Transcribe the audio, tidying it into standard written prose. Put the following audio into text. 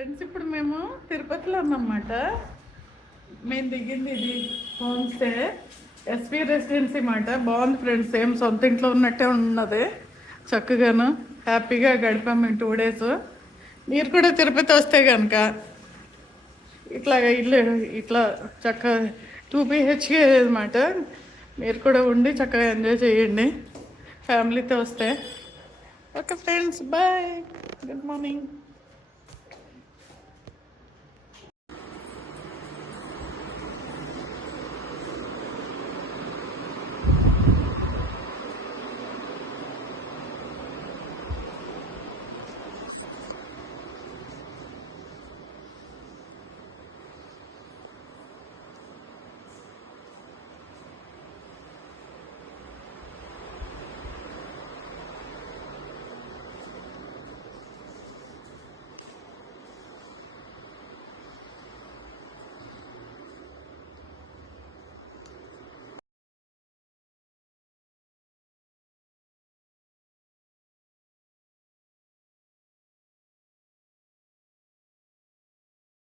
Friends ఇప్పుడు మేము తిరుపతిలో ఉన్నామన్నమాట. మేము దిగింది ఇది హోమ్ స్టే ఎస్వి రెసిడెన్సీ మాట. బాగుంది ఫ్రెండ్స్, సేమ్ సొంత ఇంట్లో ఉన్నట్టే ఉన్నది. చక్కగాను హ్యాపీగా గడిపాము మేము 2 days. మీరు కూడా తిరుపతి వస్తే కనుక ఇల్లు ఇట్లా చక్కగా 2 BHK అనమాట. మీరు కూడా ఉండి చక్కగా ఎంజాయ్ చేయండి ఫ్యామిలీతో వస్తే. Okay friends, bye, good morning.